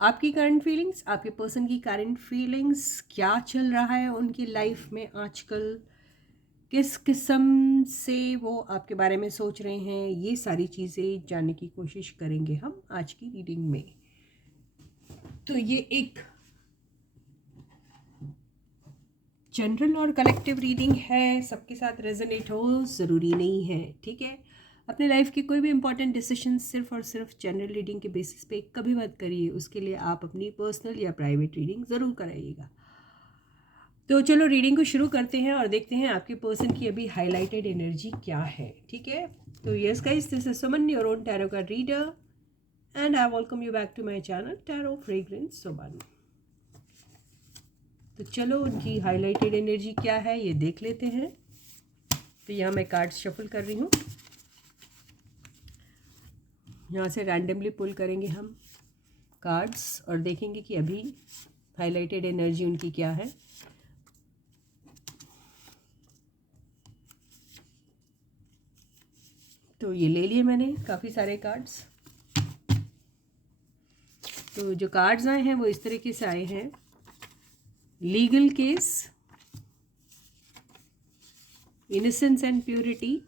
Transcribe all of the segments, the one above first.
आपकी current feelings, आपके person की करंट फीलिंग्स, क्या चल रहा है उनकी लाइफ में आजकल, किस किस्म से वो आपके बारे में सोच रहे हैं, ये सारी चीज़ें जानने की कोशिश करेंगे हम आज की रीडिंग में। तो ये एक जनरल और कलेक्टिव रीडिंग है, सबके साथ रेजोनेट हो ज़रूरी नहीं है, ठीक है। अपने लाइफ की कोई भी इंपॉर्टेंट डिसीजन सिर्फ और सिर्फ जनरल रीडिंग के बेसिस पे कभी मत करिए, उसके लिए आप अपनी पर्सनल या प्राइवेट रीडिंग ज़रूर कराइएगा। तो चलो रीडिंग को शुरू करते हैं और देखते हैं आपके पर्सन की अभी हाईलाइटेड एनर्जी क्या है, ठीक है। तो yes guys, this is Suman, your own tarot card reader, and I welcome you back to my channel tarot fragrance Suman. तो चलो उनकी हाईलाइटेड एनर्जी क्या है ये देख लेते हैं। तो यहाँ मैं कार्ड्स शफल कर रही हूँ, यहाँ से रैंडमली पुल करेंगे हम कार्ड्स और देखेंगे कि अभी हाईलाइटेड एनर्जी उनकी क्या है। तो ये ले लिए मैंने काफ़ी सारे कार्ड्स। तो जो कार्ड्स आए हैं वो इस तरीके से आए हैं। Legal case, innocence and purity,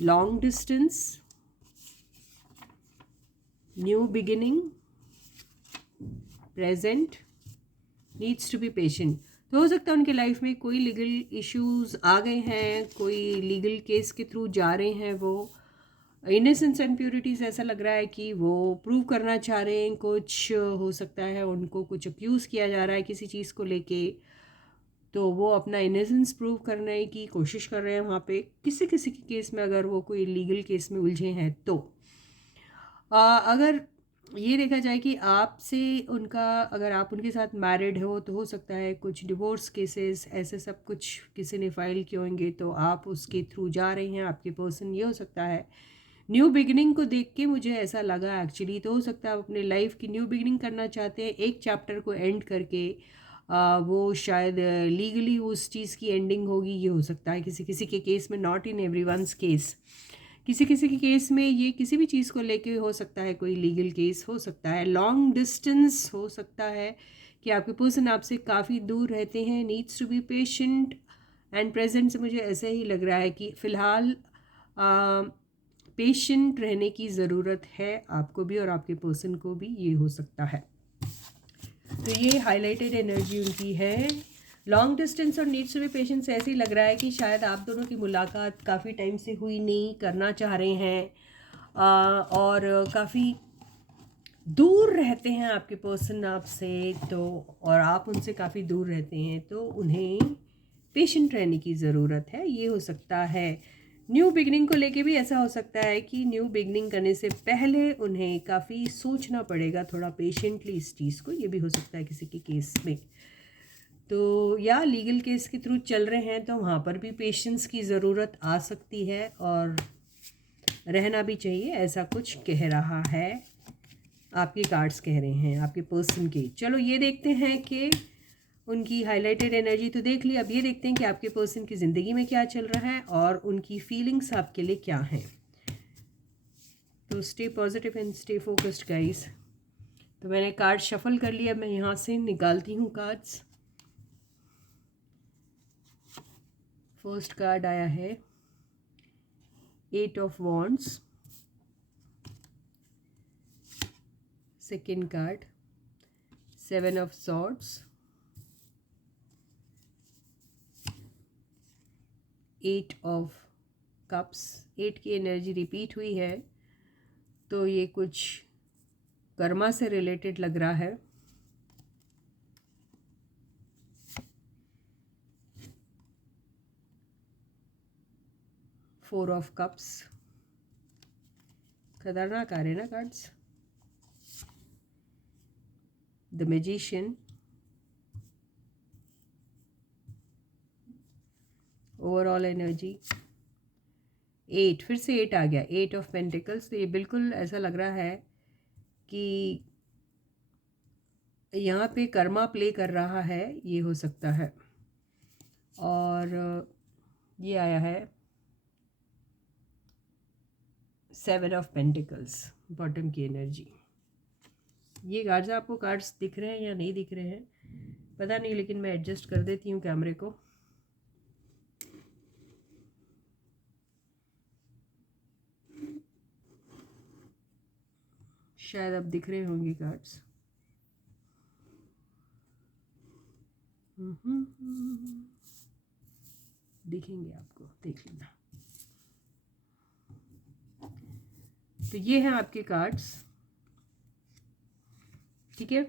long distance, new beginning, present, needs to be patient. तो हो सकता है उनके लाइफ में कोई लीगल इश्यूज आ गए हैं, कोई लीगल केस के थ्रू जा रहे हैं वो। इनोसेंस एंड प्योरिटीज ऐसा लग रहा है कि वो प्रूव करना चाह रहे हैं कुछ, हो सकता है उनको कुछ अक्यूज़ किया जा रहा है किसी चीज़ को लेके, तो वो अपना इनोसेंस प्रूव करने की कोशिश कर रहे हैं वहाँ पे किसी किसी के केस में, अगर वो कोई लीगल केस में उलझे हैं तो। अगर ये देखा जाए कि आपसे उनका, अगर आप उनके साथ मैरिड हो तो हो सकता है कुछ डिवोर्स केसेस ऐसे सब कुछ किसी ने फाइल किए होंगे, तो आप उसके थ्रू जा रहे हैं आपके पर्सन। ये हो सकता है न्यू बिगिनिंग को देख के मुझे ऐसा लगा एक्चुअली। तो हो सकता है आप अपने लाइफ की न्यू बिगिनिंग करना चाहते हैं, एक चैप्टर को एंड करके। वो शायद लीगली उस चीज़ की एंडिंग होगी, ये हो सकता है किसी किसी के केस में, नॉट इन एवरीवन्स केस। किसी किसी के केस में ये किसी भी चीज़ को लेके हो सकता है, कोई लीगल केस हो सकता है, लॉन्ग डिस्टेंस हो सकता है कि आपके पर्सन आपसे काफ़ी दूर रहते हैं। Needs to be patient and present से मुझे ऐसे ही लग रहा है कि फ़िलहाल पेशेंट रहने की ज़रूरत है आपको भी और आपके पर्सन को भी, ये हो सकता है। तो ये हाईलाइटेड एनर्जी उनकी है। लॉन्ग डिस्टेंस और नीड्स टू बी पेशेंट से ऐसे ही लग रहा है कि शायद आप दोनों की मुलाकात काफ़ी टाइम से हुई नहीं, करना चाह रहे हैं, और काफ़ी दूर रहते हैं आपके पर्सन आपसे, तो और आप उनसे काफ़ी दूर रहते हैं, तो उन्हें पेशेंट रहने की ज़रूरत है, ये हो सकता है। न्यू बिगनिंग को लेके भी ऐसा हो सकता है कि न्यू बिगनिंग करने से पहले उन्हें काफ़ी सोचना पड़ेगा थोड़ा पेशेंटली इस चीज़ को, ये भी हो सकता है किसी के केस में। तो या लीगल केस के थ्रू चल रहे हैं तो वहाँ पर भी पेशेंस की ज़रूरत आ सकती है और रहना भी चाहिए, ऐसा कुछ कह रहा है आपके कार्ड्स, कह रहे हैं आपके पर्सन के। चलो ये देखते हैं कि उनकी हाईलाइटेड एनर्जी तो देख ली, अब ये देखते हैं कि आपके पर्सन की ज़िंदगी में क्या चल रहा है और उनकी फीलिंग्स आपके लिए क्या हैं। तो stay positive and stay focused guys. तो मैंने कार्ड शफल कर लिया, मैं यहाँ से निकालती हूँ कार्ड्स। फर्स्ट कार्ड आया है 8 of wands, second card 7 of swords, 8 of cups. 8 की एनर्जी रिपीट हुई है, तो ये कुछ कर्मा से रिलेटेड लग रहा है। फोर ऑफ कप्स, खतरनाक आ रहे ना cards. The magician, overall energy 8, फिर से 8 आ गया, 8 ऑफ पेंटिकल्स। तो ये बिल्कुल ऐसा लग रहा है कि यहाँ पे कर्मा प्ले कर रहा है, ये हो सकता है। और ये आया है 7 ऑफ पेंटिकल्स, बॉटम की एनर्जी। ये कार्ड्स आपको कार्ड्स दिख रहे हैं या नहीं दिख रहे हैं पता नहीं, लेकिन मैं एडजस्ट कर देती हूँ कैमरे को। शायद अब दिख रहे होंगे कार्ड्स। दिखेंगे आपको, देख लेना। तो ये हैं आपके कार्ड्स, ठीक है।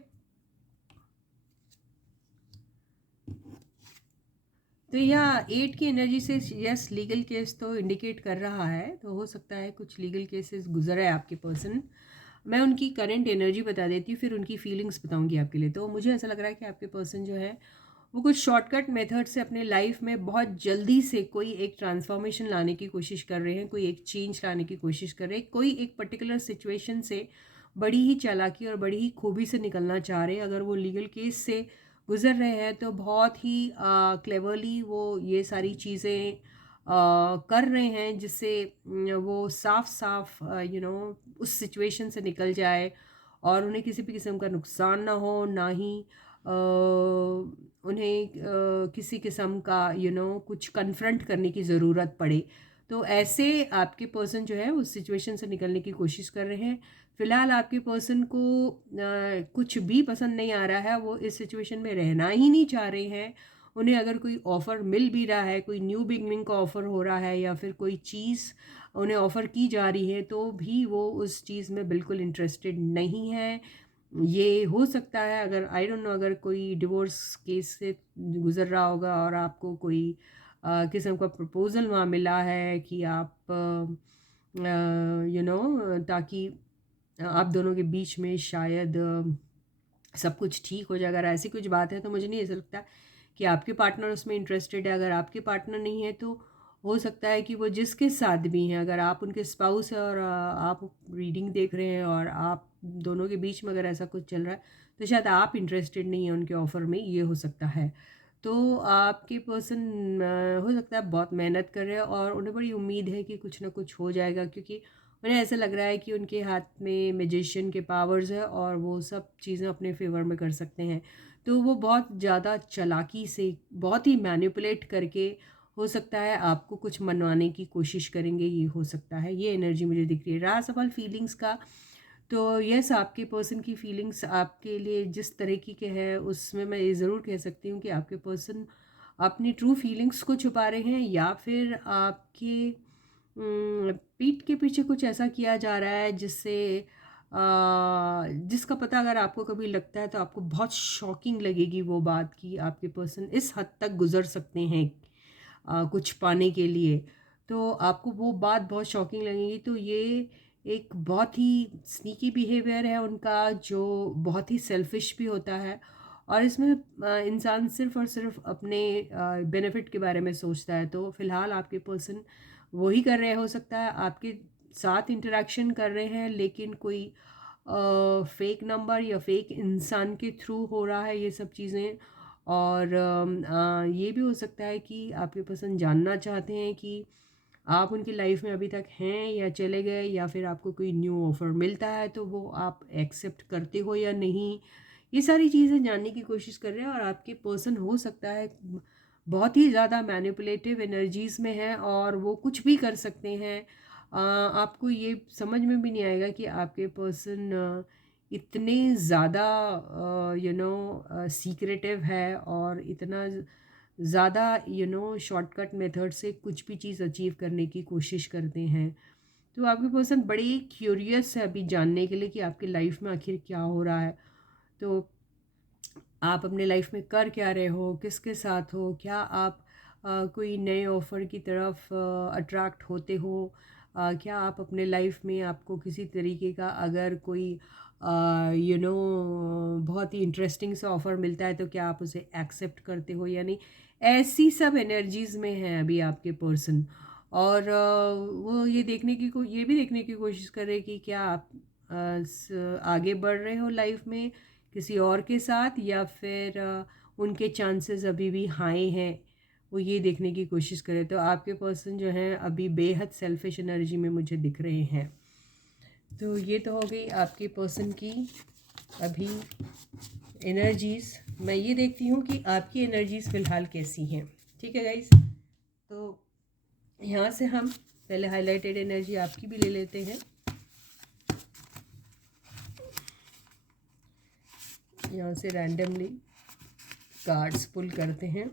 तो यहाँ 8 की एनर्जी से यस लीगल केस तो इंडिकेट कर रहा है, तो हो सकता है कुछ लीगल केसेस गुजरा है आपके पर्सन। मैं उनकी करंट एनर्जी बता देती हूँ, फिर उनकी फीलिंग्स बताऊंगी आपके लिए। तो मुझे ऐसा लग रहा है कि आपके पर्सन जो है वो कुछ शॉर्टकट मेथड से अपने लाइफ में बहुत जल्दी से कोई एक ट्रांसफॉर्मेशन लाने की कोशिश कर रहे हैं, कोई एक चेंज लाने की कोशिश कर रहे हैं, कोई एक पर्टिकुलर सिचुएशन से बड़ी ही चालाकी और बड़ी ही खूबी से निकलना चाह रहे हैं। अगर वो लीगल केस से गुजर रहे हैं तो बहुत ही क्लेवरली वो ये सारी चीज़ें कर रहे हैं, जिससे वो साफ साफ उस सिचुएशन से निकल जाए और उन्हें किसी भी किस्म का नुकसान ना हो, ना ही उन्हें किसी किस्म का कुछ कन्फ्रंट करने की ज़रूरत पड़े। तो ऐसे आपके पर्सन जो है उस सिचुएशन से निकलने की कोशिश कर रहे हैं। फ़िलहाल आपके पर्सन को कुछ भी पसंद नहीं आ रहा है, वो इस सिचुएशन में रहना ही नहीं चाह रहे हैं। उन्हें अगर कोई ऑफ़र मिल भी रहा है, कोई न्यू बिगनिंग का ऑफ़र हो रहा है या फिर कोई चीज़ उन्हें ऑफ़र की जा रही है, तो भी वो उस चीज़ में बिल्कुल इंटरेस्टेड नहीं है। ये हो सकता है, अगर आई डोंट नो, अगर कोई डिवोर्स केस से गुज़र रहा होगा और आपको कोई किस्म का प्रपोज़ल वहाँ मिला है कि आप ताकि आप दोनों के बीच में शायद सब कुछ ठीक हो जाए। अगर ऐसी कुछ बात है तो मुझे नहीं ऐसा लगता कि आपके पार्टनर उसमें इंटरेस्टेड है। अगर आपके पार्टनर नहीं है तो हो सकता है कि वो जिसके साथ भी हैं, अगर आप उनके स्पाउस है और आप रीडिंग देख रहे हैं और आप दोनों के बीच में अगर ऐसा कुछ चल रहा है तो शायद आप इंटरेस्टेड नहीं हैं उनके ऑफ़र में, ये हो सकता है। तो आपके पर्सन हो सकता है बहुत मेहनत कर रहे हैं और उन्हें बड़ी उम्मीद है कि कुछ ना कुछ हो जाएगा, क्योंकि उन्हें ऐसा लग रहा है कि उनके हाथ में मैजिशियन के पावर्स है और वो सब चीज़ें अपने फेवर में कर सकते हैं। तो वो बहुत ज़्यादा चालाकी से, बहुत ही मैनिपुलेट करके हो सकता है आपको कुछ मनवाने की कोशिश करेंगे, ये हो सकता है। ये एनर्जी मुझे दिख रही है। रहा सवाल फीलिंग्स का, तो यस आपके पर्सन की फीलिंग्स आपके लिए जिस तरीके के है उसमें मैं ये ज़रूर कह सकती हूँ कि आपके पर्सन अपनी ट्रू फीलिंग्स को छुपा रहे हैं, या फिर आपके पीठ के पीछे कुछ ऐसा किया जा रहा है जिससे जिसका पता अगर आपको कभी लगता है तो आपको बहुत शॉकिंग लगेगी वो बात कि आपके पर्सन इस हद तक गुजर सकते हैं कुछ पाने के लिए। तो आपको वो बात बहुत शॉकिंग लगेगी। तो ये एक बहुत ही स्नीकी बिहेवियर है उनका, जो बहुत ही सेल्फिश भी होता है और इसमें इंसान सिर्फ और सिर्फ अपने बेनिफिट के बारे में सोचता है। तो फ़िलहाल आपके पर्सन वही कर रहे हैं, हो सकता है आपके साथ इंटरेक्शन कर रहे हैं लेकिन कोई फेक नंबर या फेक इंसान के थ्रू हो रहा है ये सब चीज़ें। और ये भी हो सकता है कि आपके पर्सन जानना चाहते हैं कि आप उनकी लाइफ में अभी तक हैं या चले गए, या फिर आपको कोई न्यू ऑफ़र मिलता है तो वो आप एक्सेप्ट करते हो या नहीं। ये सारी चीज़ें जानने की कोशिश कर रहे हैं और आपके पर्सन हो सकता है बहुत ही ज़्यादा मैनिपुलेटिव एनर्जीज़ में है और वो कुछ भी कर सकते हैं। आपको ये समझ में भी नहीं आएगा कि आपके पर्सन इतने ज़्यादा सीक्रेटिव है और इतना ज़्यादा शॉर्टकट मेथड से कुछ भी चीज़ अचीव करने की कोशिश करते हैं। तो आपके पर्सन बड़ी क्यूरियस है अभी जानने के लिए कि आपकी लाइफ में आखिर क्या हो रहा है। तो आप अपने लाइफ में कर क्या रहे हो, किसके साथ हो, क्या आप कोई नए ऑफ़र की तरफ अट्रैक्ट होते हो, क्या आप अपने लाइफ में आपको किसी तरीके का अगर कोई बहुत ही इंटरेस्टिंग सा ऑफ़र मिलता है तो क्या आप उसे एक्सेप्ट करते हो या नहीं। ऐसी सब एनर्जीज़ में हैं अभी आपके पर्सन। और वो ये भी देखने की कोशिश कर रहे हैं कि क्या आप आगे बढ़ रहे हो लाइफ में किसी और के साथ, या फिर उनके चांसेस अभी भी हाई हैं, वो ये देखने की कोशिश करें। तो आपके पर्सन जो हैं अभी बेहद सेल्फिश एनर्जी में मुझे दिख रहे हैं। तो ये तो हो गई आपके पर्सन की अभी एनर्जीज़। मैं ये देखती हूँ कि आपकी एनर्जीज़ फ़िलहाल कैसी हैं। ठीक है गाइस, तो यहाँ से हम पहले हाइलाइटेड एनर्जी आपकी भी ले लेते हैं। यहाँ से रैंडमली कार्ड्स पुल करते हैं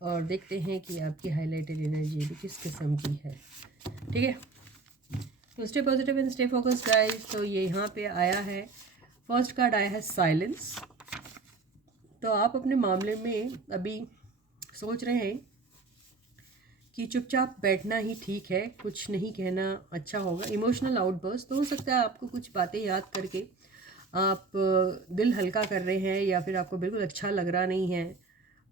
और देखते हैं कि आपकी हाइलाइटेड एनर्जी अभी किस किस्म की है। ठीक है, तो stay positive and stay focus guys. तो ये यहाँ पे आया है, फर्स्ट कार्ड आया है साइलेंस। तो आप अपने मामले में अभी सोच रहे हैं कि चुपचाप बैठना ही ठीक है, कुछ नहीं कहना अच्छा होगा। इमोशनल आउटबर्स्ट तो हो सकता है आपको कुछ बातें याद करके आप दिल हल्का कर रहे हैं, या फिर आपको बिल्कुल अच्छा लग रहा नहीं है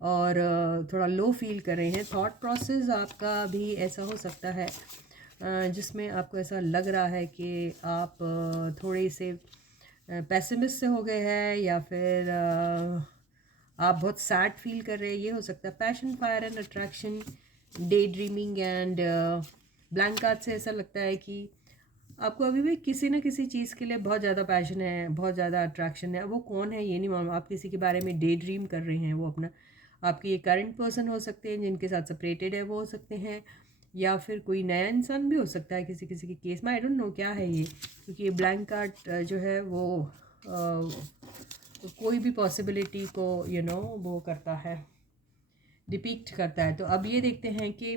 और थोड़ा लो फील कर रहे हैं। थॉट प्रोसेस आपका भी ऐसा हो सकता है जिसमें आपको ऐसा लग रहा है कि आप थोड़े से पेसिमिस्ट से हो गए हैं, या फिर आप बहुत सैड फील कर रहे हैं, ये हो सकता है। Passion, fire and attraction, day dreaming and blank card से ऐसा लगता है कि आपको अभी भी किसी न किसी चीज़ के लिए बहुत ज़्यादा पैशन है, बहुत ज़्यादा अट्रैक्शन है। वो कौन है ये नहीं मालूम। आप किसी के बारे में डे ड्रीम कर रहे हैं, वो अपना आपके ये करंट पर्सन हो सकते हैं जिनके साथ सेपरेटेड है, वो हो सकते हैं, या फिर कोई नया इंसान भी हो सकता है किसी किसी के केस में। आई डोंट नो क्या है ये, क्योंकि ये ब्लैंक कार्ड जो है वो कोई भी पॉसिबिलिटी को वो करता है, डिपिक्ट करता है। तो अब ये देखते हैं कि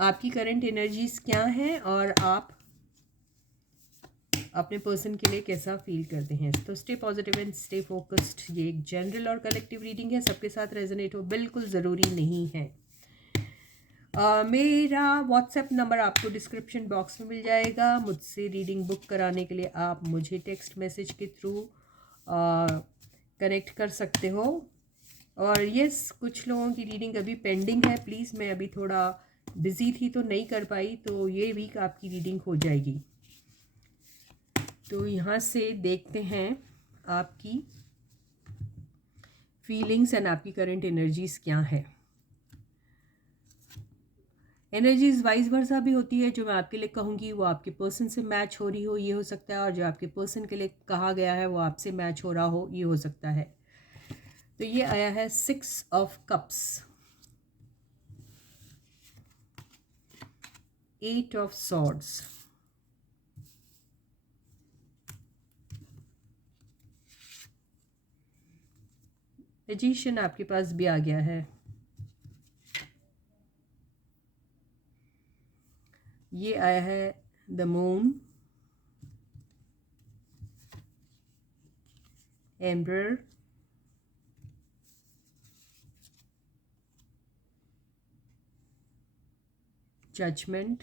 आपकी करंट एनर्जीज क्या हैं और आप अपने पर्सन के लिए कैसा फील करते हैं। तो stay positive and stay focused. ये एक जनरल और कलेक्टिव रीडिंग है, सबके साथ रेजोनेट हो बिल्कुल ज़रूरी नहीं है। मेरा व्हाट्सएप नंबर आपको डिस्क्रिप्शन बॉक्स में मिल जाएगा। मुझसे रीडिंग बुक कराने के लिए आप मुझे टेक्स्ट मैसेज के थ्रू कनेक्ट कर सकते हो। और यस, कुछ लोगों की रीडिंग अभी पेंडिंग है। प्लीज़, मैं अभी थोड़ा बिज़ी थी तो नहीं कर पाई, तो ये वीक आपकी रीडिंग हो जाएगी। तो यहाँ से देखते हैं आपकी फीलिंग्स एंड आपकी करंट एनर्जीज़ क्या है। एनर्जीज वाइज वर्सा भी होती है। जो मैं आपके लिए कहूँगी वो आपके पर्सन से मैच हो रही हो, ये हो सकता है, और जो आपके पर्सन के लिए कहा गया है वो आपसे मैच हो रहा हो, ये हो सकता है। तो ये आया है 6 of cups, 8 of swords, magician आपके पास भी आ गया है। ये आया है the moon, emperor, judgement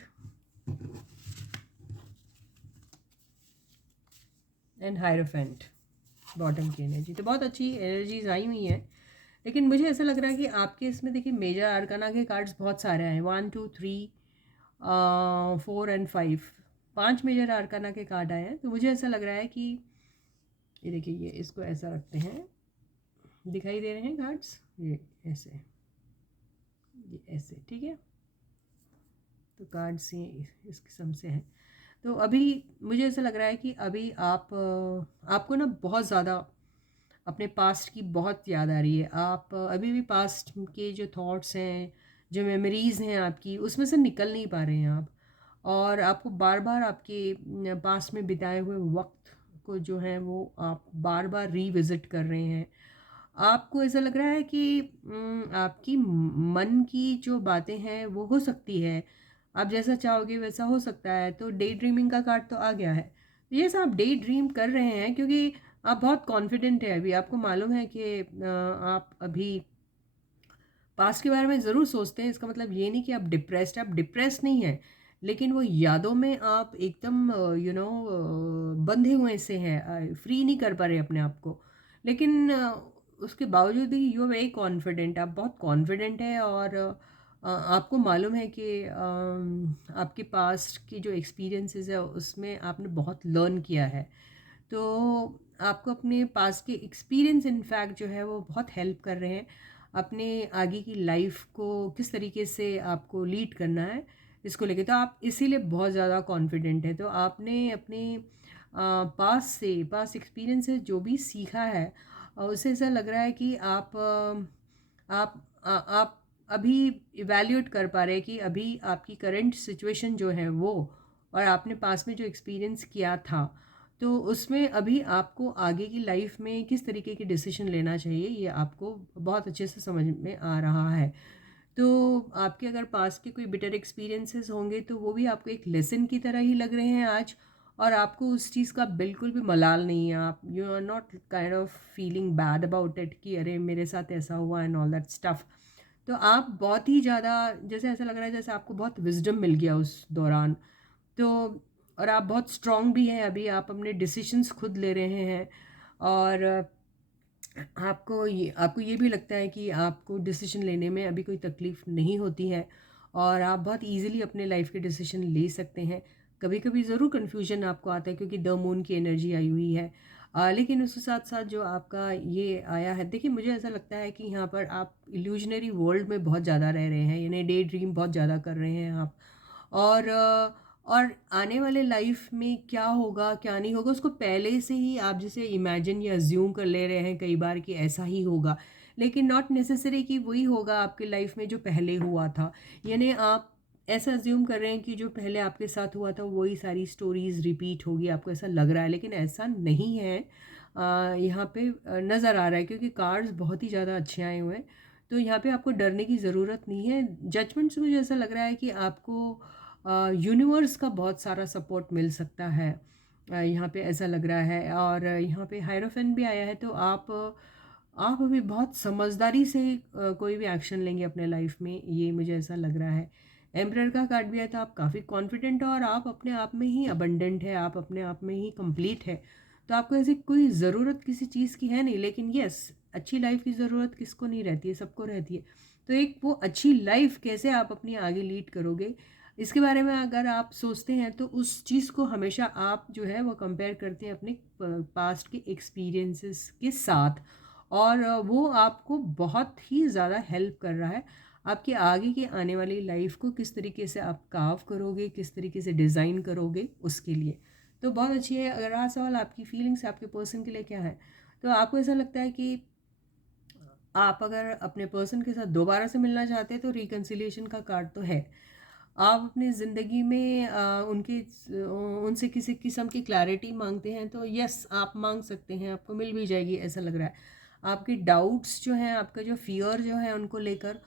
and hierophant. Bottom की एनर्जी तो बहुत अच्छी एनर्जीज आई हुई हैं, लेकिन मुझे ऐसा लग रहा है कि आपके इसमें देखिए मेजर आर्काना के कार्ड्स बहुत सारे हैं। 1 2 3 4 एंड 5, 5 मेजर आर्काना के कार्ड आए हैं। तो मुझे ऐसा लग रहा है कि ये देखिए, ये इसको ऐसा रखते हैं, दिखाई दे रहे हैं कार्ड्स, ये ऐसे, ये ऐसे, ठीक है। तो कार्ड्स ये इस किस्म से हैं। तो अभी मुझे ऐसा लग रहा है कि अभी आपको ना बहुत ज़्यादा अपने पास्ट की बहुत याद आ रही है। आप अभी भी पास्ट के जो थॉट्स हैं, जो मेमोरीज़ हैं आपकी, उसमें से निकल नहीं पा रहे हैं आप, और आपको बार बार आपके पास्ट में बिताए हुए वक्त को जो है वो आप बार बार रीविज़िट कर रहे हैं। आपको ऐसा लग रहा है कि आपकी मन की जो बातें हैं वो हो सकती है, आप जैसा चाहोगे वैसा हो सकता है। तो डे ड्रीमिंग का कार्ड तो आ गया है। ये सब आप डे ड्रीम कर रहे हैं क्योंकि आप बहुत कॉन्फिडेंट है। अभी आपको मालूम है कि आप अभी पास्ट के बारे में ज़रूर सोचते हैं। इसका मतलब ये नहीं कि आप डिप्रेस्ड, आप डिप्रेस नहीं हैं, लेकिन वो यादों में आप एकदम बंधे हुए से हैं, फ्री नहीं कर पा रहे अपने आप को। लेकिन उसके बावजूद भी यू आर वेरी कॉन्फिडेंट, आप बहुत कॉन्फिडेंट है, और आपको मालूम है कि आपके पास्ट की जो एक्सपीरियंसेस है उसमें आपने बहुत लर्न किया है। तो आपको अपने पास के एक्सपीरियंस इनफैक्ट जो है वो बहुत हेल्प कर रहे हैं अपने आगे की लाइफ को किस तरीके से आपको लीड करना है। इसको लेके, तो आप इसीलिए बहुत ज़्यादा कॉन्फिडेंट है। तो आपने अपने पास्ट एक्सपीरियंस से जो भी सीखा है उससे ऐसा लग रहा है कि आप अभी इवैल्यूएट कर पा रहे हैं कि अभी आपकी करंट सिचुएशन जो है वो, और आपने पास में जो एक्सपीरियंस किया था, तो उसमें अभी आपको आगे की लाइफ में किस तरीके की डिसीजन लेना चाहिए ये आपको बहुत अच्छे से समझ में आ रहा है। तो आपके अगर पास के कोई बिटर एक्सपीरियंसेस होंगे तो वो भी आपको एक लेसन की तरह ही लग रहे हैं आज, और आपको उस चीज़ का बिल्कुल भी मलाल नहीं है। आप you are not kind of feeling bad about it कि अरे मेरे साथ ऐसा हुआ एंड ऑल दैट स्टफ। तो आप बहुत ही ज़्यादा, जैसे ऐसा लग रहा है जैसे आपको बहुत विजडम मिल गया उस दौरान। तो और आप बहुत स्ट्रॉन्ग भी हैं, अभी आप अपने डिसीशंस खुद ले रहे हैं, और आपको ये भी लगता है कि आपको डिसीजन लेने में अभी कोई तकलीफ़ नहीं होती है, और आप बहुत इजीली अपने लाइफ के डिसीजन ले सकते हैं। कभी कभी ज़रूर कन्फ्यूजन आपको आता है क्योंकि द मून की एनर्जी आई हुई है, लेकिन उसके साथ साथ जो आपका ये आया है, देखिए मुझे ऐसा लगता है कि यहाँ पर आप इल्यूजनरी वर्ल्ड में बहुत ज़्यादा रह रहे हैं, यानी डे ड्रीम बहुत ज़्यादा कर रहे हैं आप। और आने वाले लाइफ में क्या होगा क्या नहीं होगा उसको पहले से ही आप जैसे इमेजिन या अज्यूम कर ले रहे हैं कई बार कि ऐसा ही होगा, लेकिन नॉट नेसेसरी कि वही होगा आपके लाइफ में जो पहले हुआ था। यानी आप ऐसा अज्यूम कर रहे हैं कि जो पहले आपके साथ हुआ था वही सारी स्टोरीज रिपीट होगी, आपको ऐसा लग रहा है, लेकिन ऐसा नहीं है। यहाँ पे नज़र आ रहा है क्योंकि कार्ड्स बहुत ही ज़्यादा अच्छे आए हुए हैं, तो यहाँ पे आपको डरने की ज़रूरत नहीं है। जजमेंट से मुझे ऐसा लग रहा है कि आपको यूनिवर्स का बहुत सारा सपोर्ट मिल सकता है, यहाँ पे ऐसा लग रहा है। और यहाँ पे हायरोफेंट भी आया है, तो आप अभी बहुत समझदारी से कोई भी एक्शन लेंगे अपने लाइफ में, ये मुझे ऐसा लग रहा है। एम्परर का कार्ड भी आया था, आप काफ़ी कॉन्फिडेंट हो और आप अपने आप में ही अबंडेंट है, आप अपने आप में ही कंप्लीट है, तो आपको ऐसी कोई ज़रूरत किसी चीज़ की है नहीं। लेकिन यस, अच्छी लाइफ की ज़रूरत किसको नहीं रहती है, सबको रहती है। तो एक वो अच्छी लाइफ कैसे आप अपनी आगे लीड करोगे, इसके बारे में अगर आप सोचते हैं तो उस चीज़ को हमेशा आप जो है वो कंपेयर करते हैं अपने पास्ट के एक्सपीरियंसेस के साथ, और वो आपको बहुत ही ज़्यादा हेल्प कर रहा है आपकी आगे की आने वाली लाइफ को किस तरीके से आप कार्व करोगे, किस तरीके से डिज़ाइन करोगे उसके लिए। तो बहुत अच्छी है। अगर रहा सवाल आपकी फीलिंग्स आपके पर्सन के लिए क्या है, तो आपको ऐसा लगता है कि आप अगर अपने पर्सन के साथ दोबारा से मिलना चाहते हैं तो रिकन्सिलिएशन का कार्ड तो है। आप अपनी ज़िंदगी में उनसे किसी किस्म की क्लैरिटी मांगते हैं तो यस आप मांग सकते हैं, आपको मिल भी जाएगी ऐसा लग रहा है। आपके डाउट्स जो हैं, आपका जो फियर जो है उनको लेकर,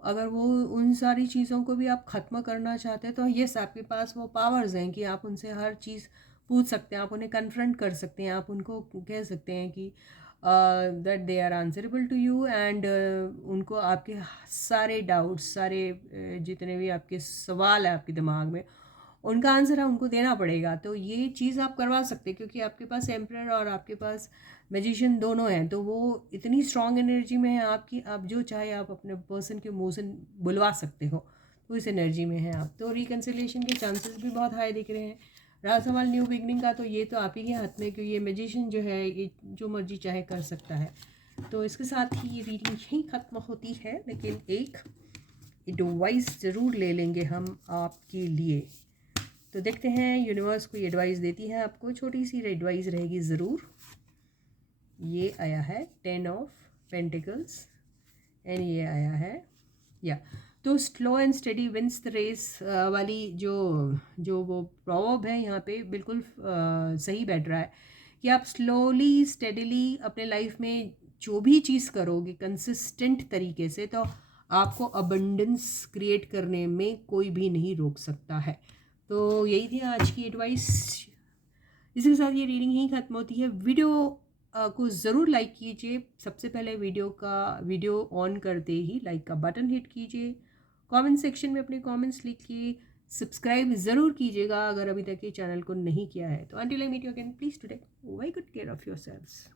अगर वो उन सारी चीज़ों को भी आप ख़त्म करना चाहते हैं तो यस आपके पास वो पावर्स हैं कि आप उनसे हर चीज़ पूछ सकते हैं, आप उन्हें कन्फ्रंट कर सकते हैं, आप उनको कह सकते हैं कि that they are answerable to you, and उनको आपके सारे डाउट्स, सारे जितने भी आपके सवाल है आपके दिमाग में, उनका आंसर है उनको देना पड़ेगा। तो ये चीज़ आप करवा सकते हैं क्योंकि आपके पास एम्परर और आपके पास मैजिशियन दोनों हैं, तो वो इतनी स्ट्रॉन्ग एनर्जी में है आपकी, आप जो चाहे आप अपने पर्सन के मुंह से बुलवा सकते हो, तो इस एनर्जी में है आप। तो रिकन्सिलिएशन के चांसेस भी बहुत हाई दिख रहे हैं। रहा सवाल न्यू बिगनिंग का, तो ये तो आप ही के हाथ में, क्योंकि ये मैजिशियन जो है ये जो मर्जी चाहे कर सकता है। तो इसके साथ ही ये रीडिंग यहीं ख़त्म होती है, लेकिन एक एडवाइस ज़रूर ले लेंगे हम आपके लिए। तो देखते हैं यूनिवर्स कोई एडवाइस देती है आपको, छोटी सी एडवाइस रहेगी ज़रूर। ये आया है 10 ऑफ पेंटिकल्स एंड ये आया है तो slow and steady wins the race वाली जो वो प्रॉवर्ब है यहाँ पे बिल्कुल सही बैठ रहा है कि आप स्लोली स्टेडीली अपने लाइफ में जो भी चीज़ करोगे कंसिस्टेंट तरीके से, तो आपको अबंडेंस क्रिएट करने में कोई भी नहीं रोक सकता है। तो यही थी आज की एडवाइस। इसी के साथ ये रीडिंग ही ख़त्म होती है। वीडियो को ज़रूर लाइक कीजिए, सबसे पहले वीडियो ऑन करते ही लाइक का बटन हिट कीजिए, कमेंट सेक्शन में अपने कमेंट्स लिखिए, सब्सक्राइब ज़रूर कीजिएगा अगर अभी तक ये चैनल को नहीं किया है। तो until I meet you again, please to take very good care of yourselves.